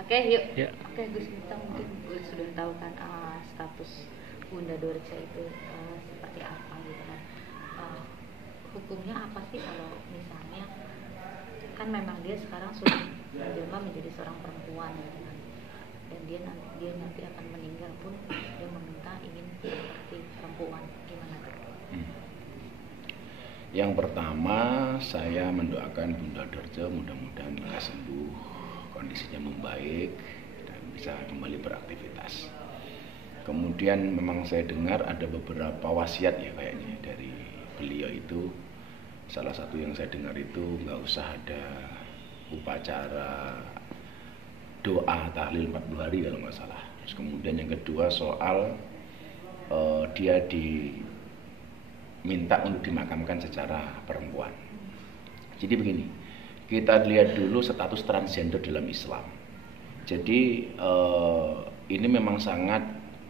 Oke, yuk. Ya. Oke, Gus Miftah, mungkin Gus sudah tahu kan status Bunda Dorce itu seperti apa gitu kan. Uh, Hukumnya apa sih kalau misalnya kan memang dia sekarang sudah menjelma menjadi seorang perempuan gitu kan. Dan dia nanti akan meninggal pun dia meminta ingin seperti perempuan. Gimana tuh? Yang pertama, saya mendoakan Bunda Dorce mudah-mudahan lekas sembuh, kondisinya membaik dan bisa kembali beraktivitas. Kemudian memang saya dengar ada beberapa wasiat ya kayaknya dari beliau itu. Salah satu yang saya dengar itu nggak usah ada upacara doa tahlil 40 hari kalau nggak salah. Terus kemudian yang kedua soal dia diminta untuk dimakamkan secara perempuan. Jadi begini, kita lihat dulu status transgender dalam Islam. Jadi ini memang sangat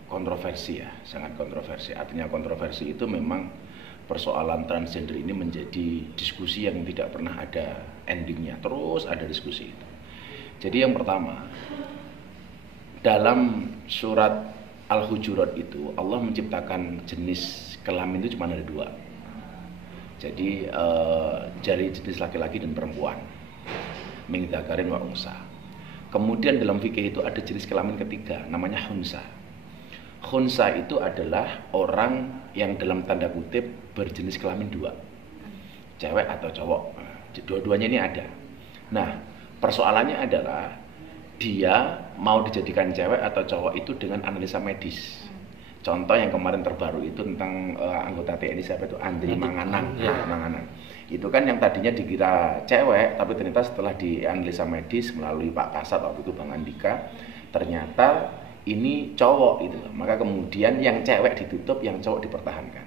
kontroversi ya, sangat kontroversi. Artinya kontroversi itu memang persoalan transgender ini menjadi diskusi yang tidak pernah ada endingnya, terus ada diskusi itu. Jadi yang pertama, dalam surat Al-Hujurat itu Allah menciptakan jenis kelamin itu cuma ada dua. Jadi dari jenis laki-laki dan perempuan, min dzakarin wa unsa. Kemudian dalam fikih itu ada jenis kelamin ketiga, namanya khunsa. Khunsa itu adalah orang yang dalam tanda kutip berjenis kelamin dua, cewek atau cowok. Dua-duanya ini ada. Nah, persoalannya adalah dia mau dijadikan cewek atau cowok itu dengan analisa medis. Contoh yang kemarin terbaru itu tentang anggota TNI siapa itu Andri Manganang. Manganang. Itu kan yang tadinya dikira cewek, tapi ternyata setelah dianalisa medis melalui Pak Kasat waktu itu Bang Andika, ternyata ini cowok gitu. Maka kemudian yang cewek ditutup, yang cowok dipertahankan.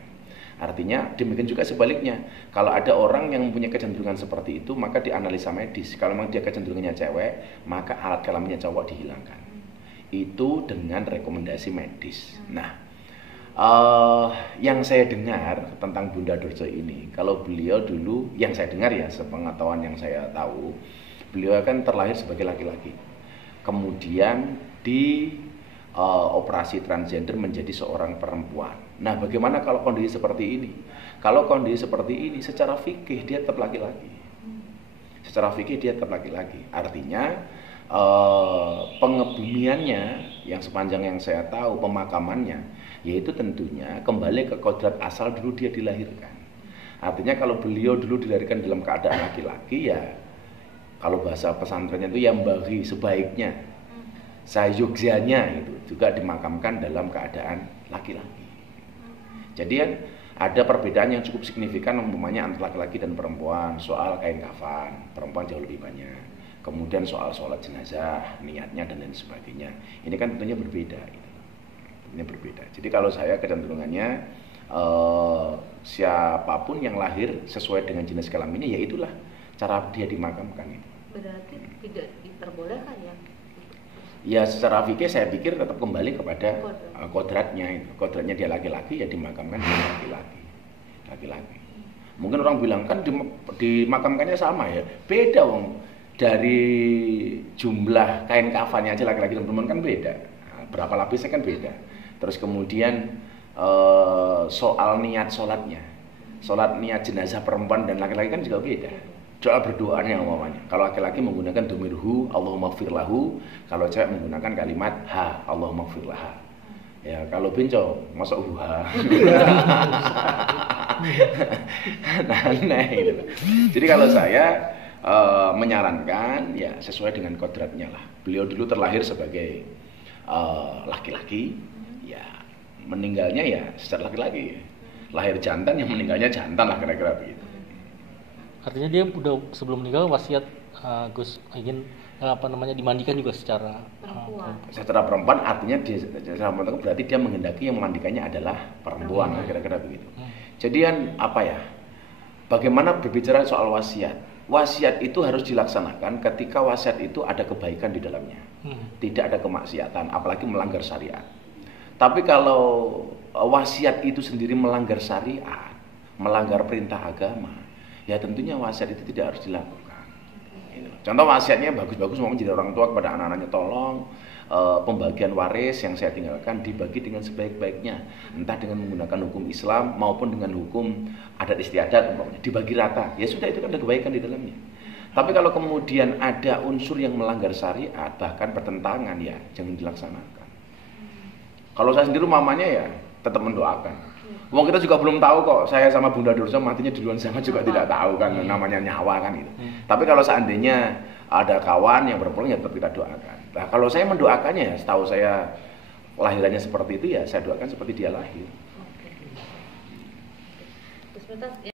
Artinya demikian juga sebaliknya. Kalau ada orang yang mempunyai kecenderungan seperti itu, maka dianalisa medis. Kalau memang dia kecenderungannya cewek, maka alat kelaminnya cowok dihilangkan. Itu dengan rekomendasi medis. Nah, yang saya dengar tentang Bunda Dorce ini, kalau beliau dulu, yang saya dengar ya, sepengetahuan yang saya tahu, beliau kan terlahir sebagai laki-laki. Kemudian operasi transgender menjadi seorang perempuan. Nah, bagaimana kalau kondisi seperti ini? Kalau kondisi seperti ini, secara fikih dia tetap laki-laki. Secara fikih dia tetap laki-laki. Artinya pengebumiannya yang sepanjang yang saya tahu, pemakamannya, yaitu tentunya kembali ke kodrat asal dulu dia dilahirkan. Artinya kalau beliau dulu dilahirkan dalam keadaan laki-laki, ya kalau bahasa pesantrennya itu yang bagi sebaiknya sayugyanya itu juga dimakamkan dalam keadaan laki-laki. Jadi ada perbedaan yang cukup signifikan umpamanya antara laki-laki dan perempuan soal kain kafan, perempuan jauh lebih banyak. Kemudian soal sholat jenazah, niatnya dan lain sebagainya. Ini kan tentunya berbeda. Ini berbeda. Jadi kalau saya kecenderungannya siapapun yang lahir sesuai dengan jenis kelaminnya, ya itulah cara dia dimakamkan itu. Berarti tidak diperbolehkan ya? Ya secara fikih saya pikir tetap kembali kepada kodratnya. Kodratnya dia laki-laki, ya dimakamkan dengan laki-laki. Mungkin orang bilang kan dimakamkannya sama ya. Beda wong, dari jumlah kain kafannya aja laki-laki dan perempuan kan beda. Nah, berapa lapisnya kan beda. Terus kemudian soal niat sholatnya, sholat niat jenazah perempuan dan laki-laki kan juga beda. Doa berdoanya umpamanya. Kalau laki-laki menggunakan domirhu, Allahumma gfirlahu. Kalau cewek menggunakan kalimat ha, Allahumma gfirlaha. Ya kalau benco, masuk huha. Nah, gitu. Jadi kalau saya menyarankan ya sesuai dengan kodratnya lah. Beliau dulu terlahir sebagai laki-laki, ya meninggalnya ya secara laki-laki. Lahir jantan, yang meninggalnya jantan lah kira-kira begitu. Artinya dia udah sebelum meninggal wasiat Gus ingin dimandikan juga secara perempuan. Secara perempuan, artinya dia secara perempuan berarti dia menghendaki yang memandikannya adalah perempuan, kira-kira begitu. Jadi kan apa ya? Bagaimana berbicara soal wasiat? Wasiat itu harus dilaksanakan ketika wasiat itu ada kebaikan di dalamnya, tidak ada kemaksiatan, apalagi melanggar syariat. Tapi kalau wasiat itu sendiri melanggar syariat, melanggar perintah agama, ya tentunya wasiat itu tidak harus dilakukan. Gitu. Contoh wasiatnya bagus-bagus, mau menjadi orang tua kepada anak-anaknya, tolong pembagian waris yang saya tinggalkan dibagi dengan sebaik-baiknya, entah dengan menggunakan hukum Islam maupun dengan hukum adat istiadat, umpamanya dibagi rata. Ya sudah, itu kan ada kebaikan di dalamnya. Tapi kalau kemudian ada unsur yang melanggar syariat, bahkan bertentangan, ya jangan dilaksanakan. Kalau saya sendiri mamanya ya tetap mendoakan. Wong kita juga belum tahu kok, saya sama Bunda Dorso matinya duluan sama juga tidak tahu kan, namanya nyawa kan gitu. Tapi kalau seandainya ada kawan yang berpulang, ya tetap kita doakan. Nah, kalau saya mendoakannya, setahu saya kelahirannya seperti itu, ya saya doakan seperti dia lahir. Terus